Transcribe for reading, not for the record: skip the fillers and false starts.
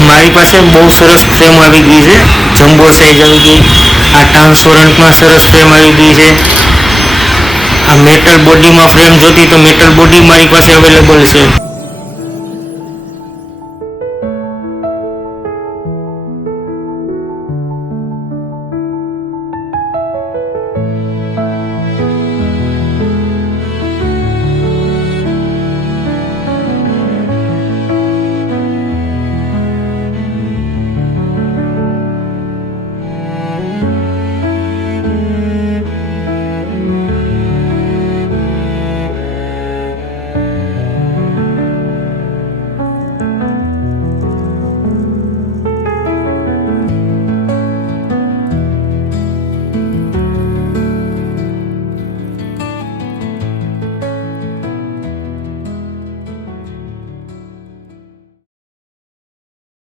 મારી પાસે બહુ સરસ ફ્રેમ આવી ગઈ છે, જમ્બો સાઇઝ આવી ગઈ. આ ટ્રાન્સપરન્ટમાં સરસ ફ્રેમ આવી ગઈ છે. આ મેટલ બોડીમાં ફ્રેમ જોતી તો મેટલ બોડી મારી પાસે અવેલેબલ છે.